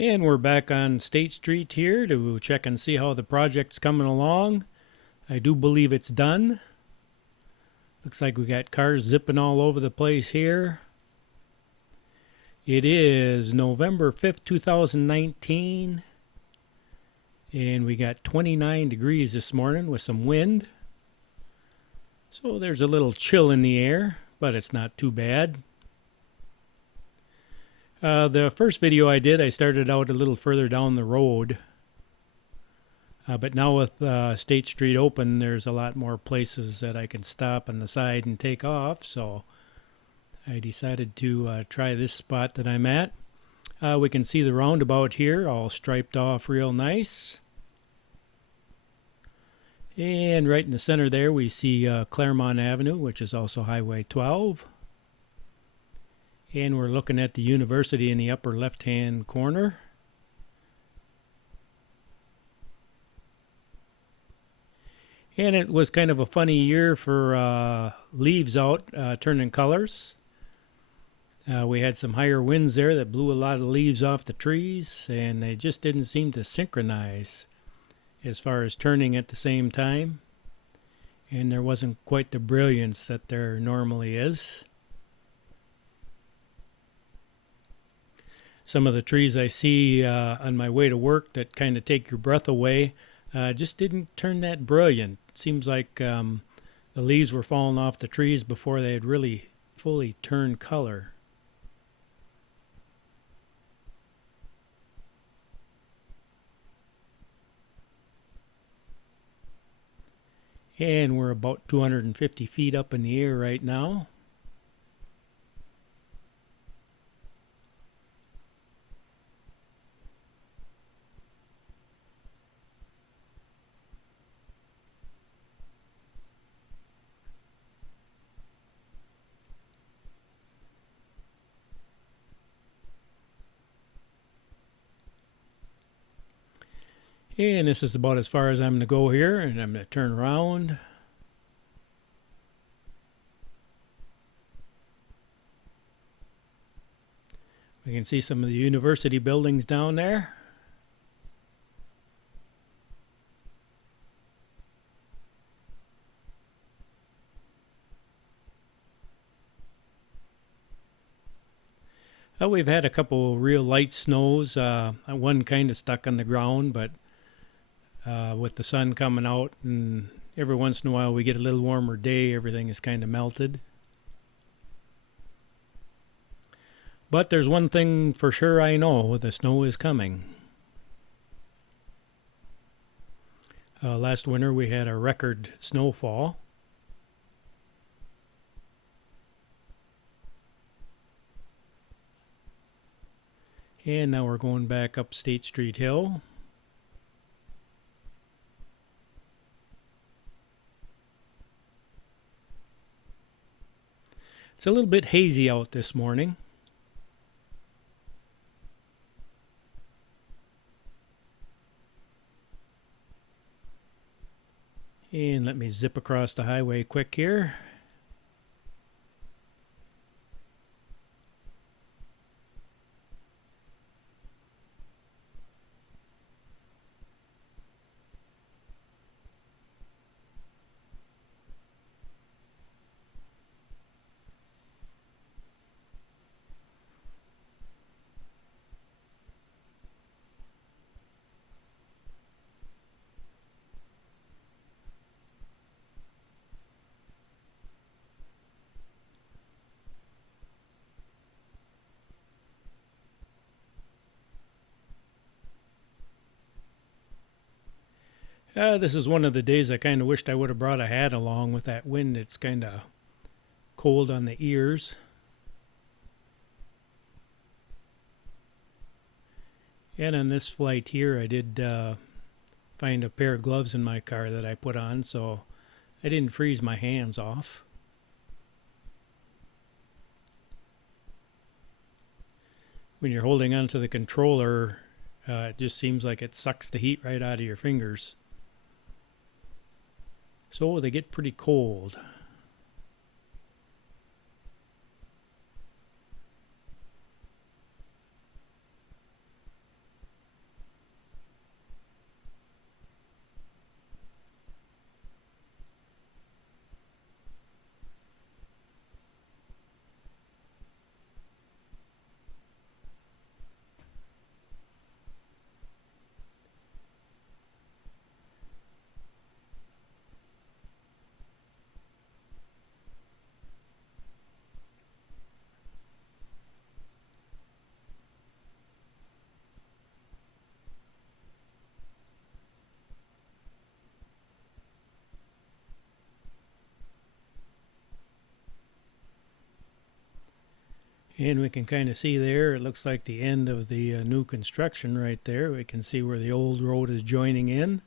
And we're back on State Street here to check and see how the project's coming along. I do believe it's done. Looks like we got cars zipping all over the place here. It is November 5th, 2019. And we got 29 degrees this morning with some wind. So there's a little chill in the air, but it's not too bad. The first video I did, I started out a little further down the road. But now with State Street open, there's a lot more places that I can stop on the side and take off. So I decided to try this spot that I'm at. We can see the roundabout here, all striped off real nice. And right in the center there, we see Claremont Avenue, which is also Highway 12. And we're looking at the university in the upper left-hand corner. And it was kind of a funny year for leaves out turning colors. We had some higher winds there that blew a lot of leaves off the trees, and they just didn't seem to synchronize as far as turning at the same time. And there wasn't quite the brilliance that there normally is. Some of the trees I see on my way to work that kind of take your breath away just didn't turn that brilliant. Seems like the leaves were falling off the trees before they had really fully turned color. And we're about 250 feet up in the air right now. And this is about as far as I'm going to go here, and I'm going to turn around. We can see some of the university buildings down there. We've had a couple real light snows. One kind of stuck on the ground, but with the sun coming out and every once in a while we get a little warmer day, everything is kind of melted. But there's one thing for sure I know, the snow is coming. Last winter we had a record snowfall. And now we're going back up State Street Hill. It's a little bit hazy out this morning. And let me zip across the highway quick here. This is one of the days I kind of wished I would have brought a hat along. With that wind, it's kind of cold on the ears. And on this flight here, I did find a pair of gloves in my car that I put on, so I didn't freeze my hands off. When you're holding onto the controller, it just seems like it sucks the heat right out of your fingers. So they get pretty cold. And we can kind of see there, it looks like the end of the new construction right there. We can see where the old road is joining in.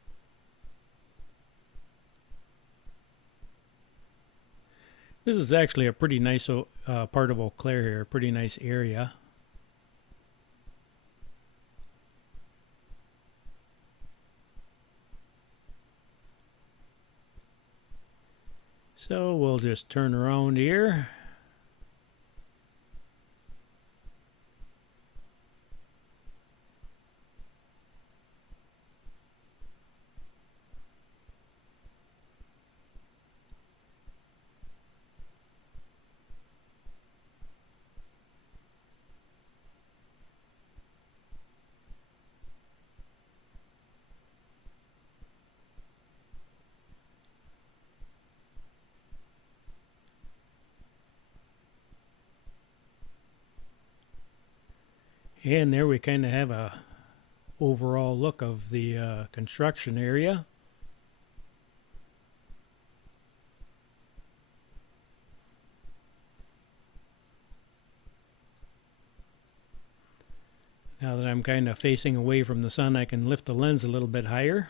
This is actually a pretty nice part of Eau Claire here, a pretty nice area. So we'll just turn around here. And there we kind of have a overall look of the construction area. Now that I'm kind of facing away from the sun, I can lift the lens a little bit higher.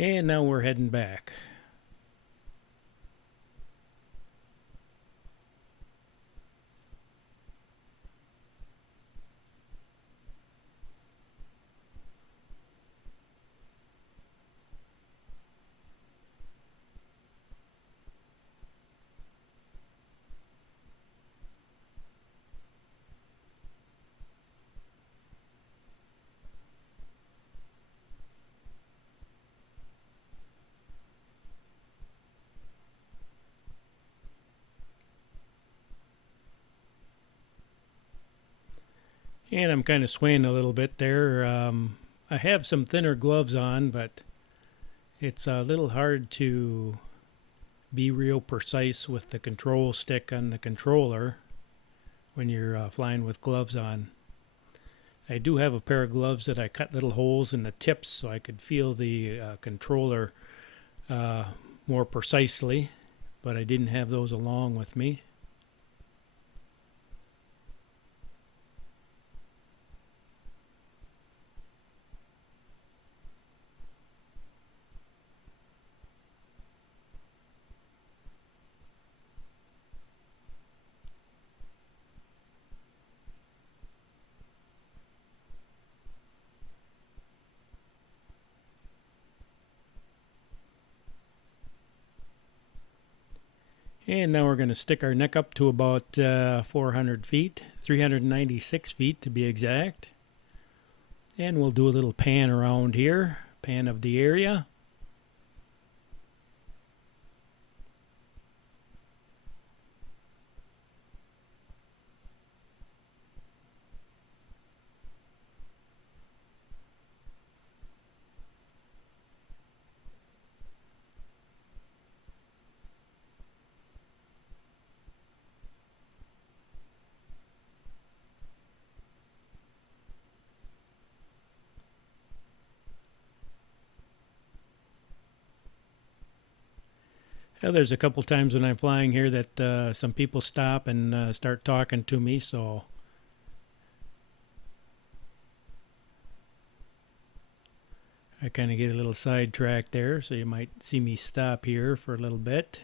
And now we're heading back. And I'm kind of swaying a little bit there. I have some thinner gloves on, but it's a little hard to be real precise with the control stick on the controller when you're flying with gloves on. I do have a pair of gloves that I cut little holes in the tips so I could feel the controller more precisely, but I didn't have those along with me. And now we're going to stick our neck up to about 400 feet, 396 feet to be exact. And we'll do a little pan around here, pan of the area. There's a couple times when I'm flying here that some people stop and start talking to me, so I kind of get a little sidetracked there, so you might see me stop here for a little bit.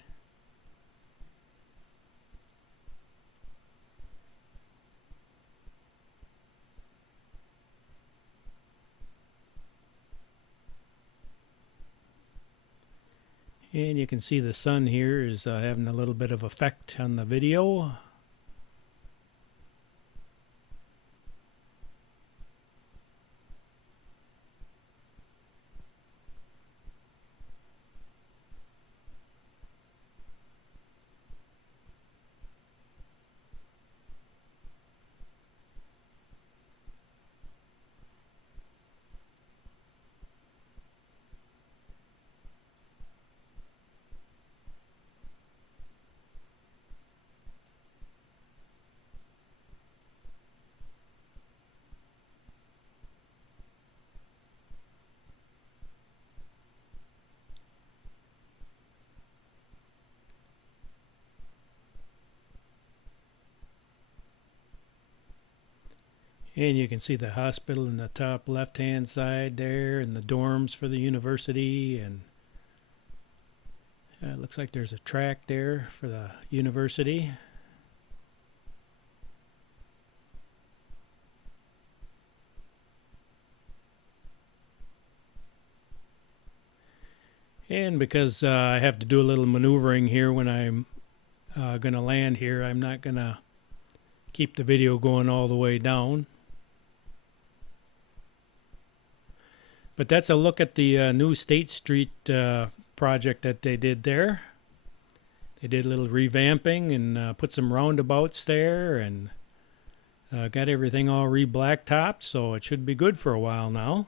And you can see the sun here is having a little bit of effect on the video. And you can see the hospital in the top left-hand side there, and the dorms for the university, and it looks like there's a track there for the university. And because I have to do a little maneuvering here when I'm going to land here, I'm not going to keep the video going all the way down. But that's a look at the new State Street project that they did there. They did a little revamping and put some roundabouts there, and got everything all re-blacktopped, so it should be good for a while now.